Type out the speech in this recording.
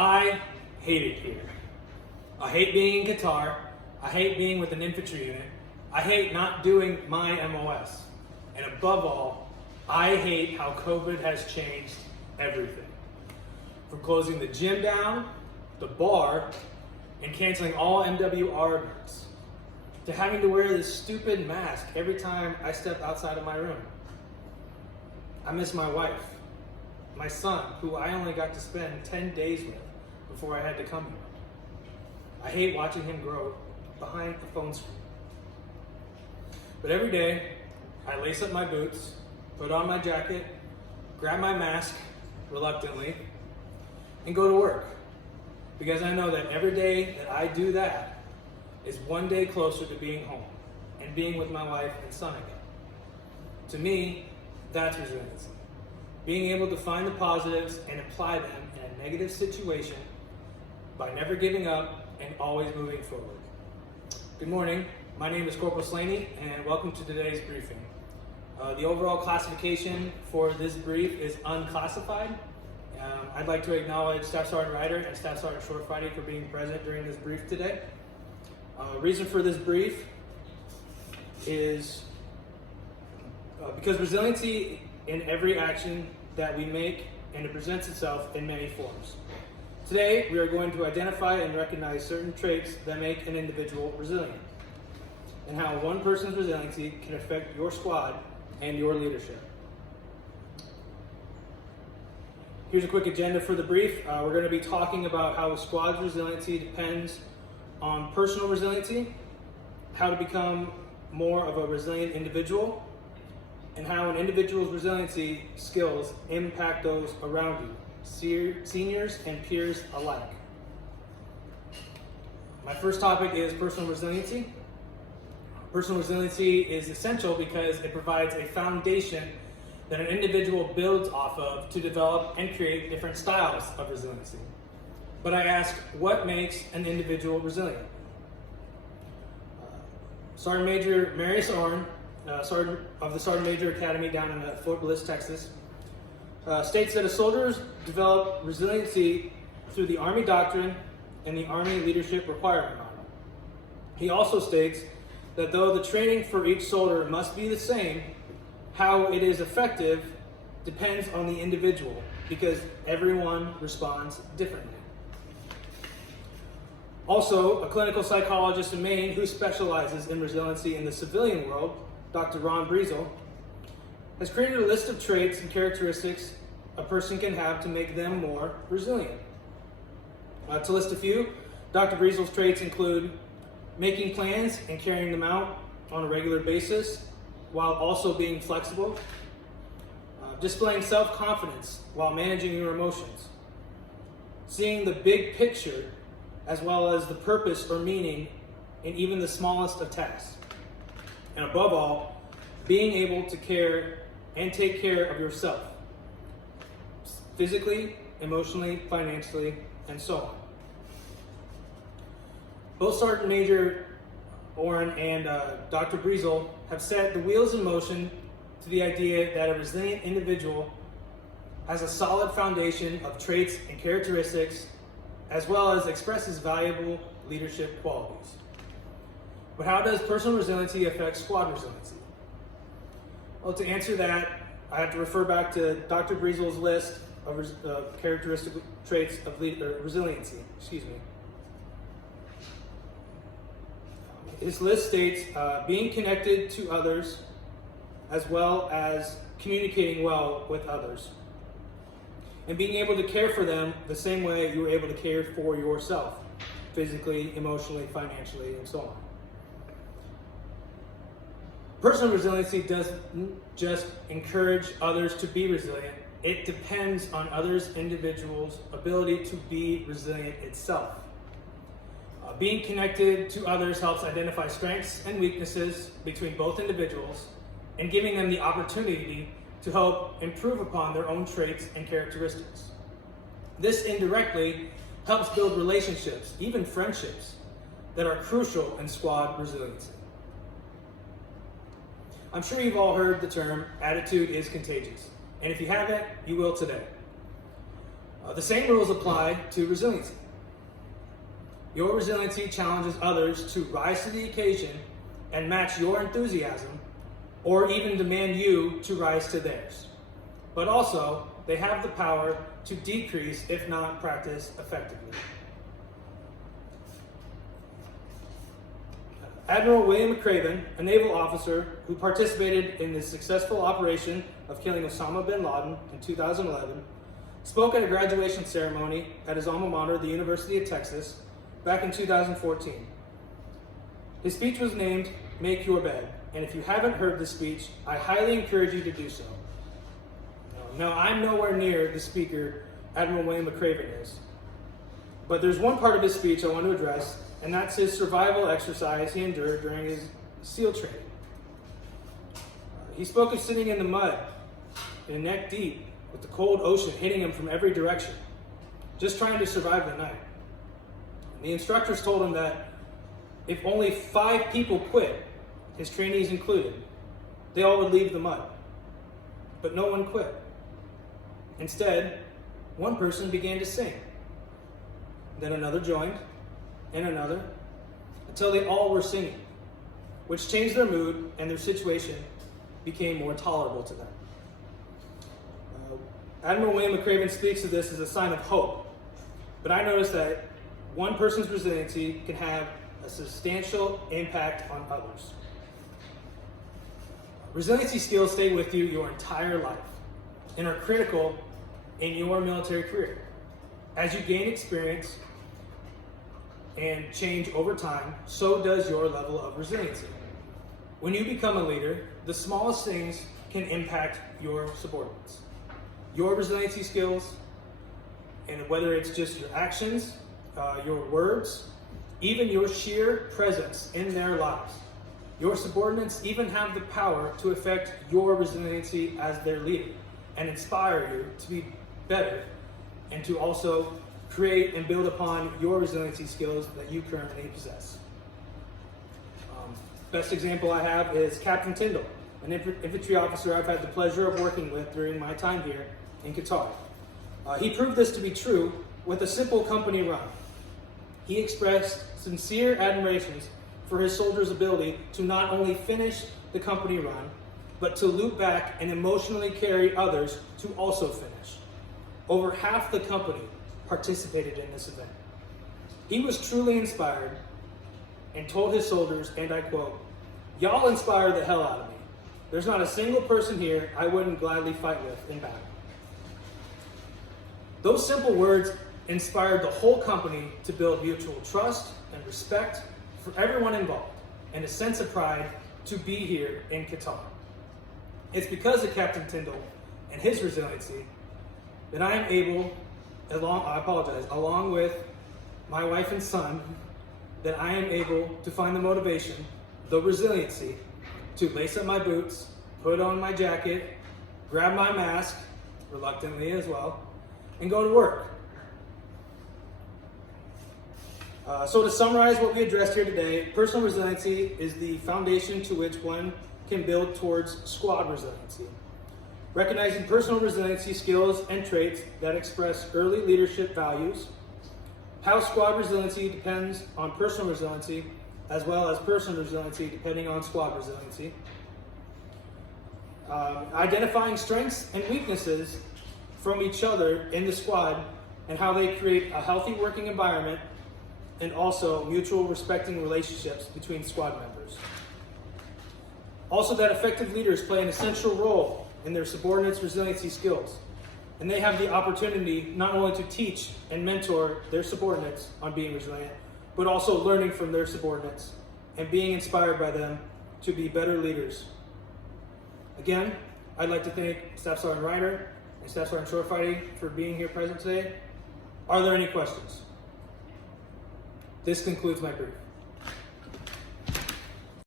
I hate it here. I hate being in Qatar. I hate being with an infantry unit. I hate not doing my MOS. And above all, I hate how COVID has changed everything. From closing the gym down, the bar, and canceling all MWR events, to having to wear this stupid mask every time I step outside of my room. I miss my wife, my son, who I only got to spend 10 days with before I had to come here. I hate watching him grow behind the phone screen. But every day, I lace up my boots, put on my jacket, grab my mask, reluctantly, and go to work. Because I know that every day that I do that is one day closer to being home and being with my wife and son again. To me, that's resiliency. Being able to find the positives and apply them in a negative situation by never giving up and always moving forward. Good morning, my name is Corporal Slaney and welcome to today's briefing. The overall classification for this brief is unclassified. I'd like to acknowledge Staff Sergeant Ryder and Staff Sergeant Short Friday for being present during this brief today. Reason for this brief is because resiliency in every action that we make, and it presents itself in many forms. Today, we are going to identify and recognize certain traits that make an individual resilient, and how one person's resiliency can affect your squad and your leadership. Here's a quick agenda for the brief. We're going to be talking about how a squad's resiliency depends on personal resiliency, how to become more of a resilient individual, and how an individual's resiliency skills impact those around you, seniors and peers alike. My first topic is personal resiliency. Personal resiliency is essential because it provides a foundation that an individual builds off of to develop and create different styles of resiliency. But I ask, what makes an individual resilient? Sergeant Major Marius Orn, Sergeant of the Sergeant Major Academy down in Fort Bliss, Texas, states that a soldier develop resiliency through the Army doctrine and the Army leadership requirement model. He also states that though the training for each soldier must be the same, how it is effective depends on the individual because everyone responds differently. Also, a clinical psychologist in Maine who specializes in resiliency in the civilian world, Dr. Ron Breezel, has created a list of traits and characteristics a person can have to make them more resilient. To list a few, Dr. Breezel's traits include making plans and carrying them out on a regular basis while also being flexible, displaying self-confidence while managing your emotions, seeing the big picture as well as the purpose or meaning in even the smallest of tasks, and above all, being able to care and take care of yourself, physically, emotionally, financially, and so on. Both Sergeant Major Orrin and Dr. Breezel have set the wheels in motion to the idea that a resilient individual has a solid foundation of traits and characteristics as well as expresses valuable leadership qualities. But how does personal resiliency affect squad resiliency? Well, to answer that, I have to refer back to Dr. Breezel's list of characteristic traits of resiliency. His list states being connected to others as well as communicating well with others and being able to care for them the same way you were able to care for yourself, physically, emotionally, financially, and so on. Personal resiliency doesn't just encourage others to be resilient, it depends on others' individuals' ability to be resilient itself. Being connected to others helps identify strengths and weaknesses between both individuals and giving them the opportunity to help improve upon their own traits and characteristics. This indirectly helps build relationships, even friendships, that are crucial in squad resiliency. I'm sure you've all heard the term, attitude is contagious. And if you haven't, you will today. The same rules apply to resiliency. Your resiliency challenges others to rise to the occasion and match your enthusiasm, or even demand you to rise to theirs. But also, they have the power to decrease if not practiced effectively. Admiral William McRaven, a naval officer who participated in the successful operation of killing Osama bin Laden in 2011, spoke at a graduation ceremony at his alma mater, the University of Texas, back in 2014. His speech was named Make Your Bed, and if you haven't heard this speech, I highly encourage you to do so. Now, I'm nowhere near the speaker Admiral William McRaven is, but there's one part of his speech I want to address, and that's his survival exercise he endured during his SEAL training. He spoke of sitting in the mud, in neck deep, with the cold ocean hitting him from every direction, just trying to survive the night. And the instructors told him that if only 5 people quit, his trainees included, they all would leave the mud. But no one quit. Instead, one person began to sing. Then another joined, and another, until they all were singing, which changed their mood and their situation became more tolerable to them. Admiral William McRaven speaks of this as a sign of hope, but I noticed that one person's resiliency can have a substantial impact on others. Resiliency skills stay with you your entire life and are critical in your military career. As you gain experience and change over time, so does your level of resiliency. When you become a leader, the smallest things can impact your subordinates. Your resiliency skills, and whether it's just your actions, your words, even your sheer presence in their lives. Your subordinates even have the power to affect your resiliency as their leader and inspire you to be better and to also create and build upon your resiliency skills that you currently possess. Best example I have is Captain Tyndall, an infantry officer I've had the pleasure of working with during my time here in Qatar. He proved this to be true with a simple company run. He expressed sincere admirations for his soldiers' ability to not only finish the company run, but to loop back and emotionally carry others to also finish. Over half the company participated in this event. He was truly inspired and told his soldiers, and I quote, "Y'all inspire the hell out of me. There's not a single person here I wouldn't gladly fight with in battle." Those simple words inspired the whole company to build mutual trust and respect for everyone involved and a sense of pride to be here in Qatar. It's because of Captain Tyndall and his resiliency that I am able, along with my wife and son, that I am able to find the motivation, the resiliency, to lace up my boots, put on my jacket, grab my mask, reluctantly as well, and go to work. So to summarize what we addressed here today, personal resiliency is the foundation to which one can build towards squad resiliency. Recognizing personal resiliency skills and traits that express early leadership values, how squad resiliency depends on personal resiliency, as well as personal resiliency depending on squad resiliency. Identifying strengths and weaknesses from each other in the squad and how they create a healthy working environment and also mutual respecting relationships between squad members. Also, that effective leaders play an essential role in their subordinates' resiliency skills, and they have the opportunity not only to teach and mentor their subordinates on being resilient, but also learning from their subordinates and being inspired by them to be better leaders. Again, I'd like to thank Staff Sergeant Ryder and Staff Sergeant Shorefighting for being here present today. Are there any questions? This concludes my brief.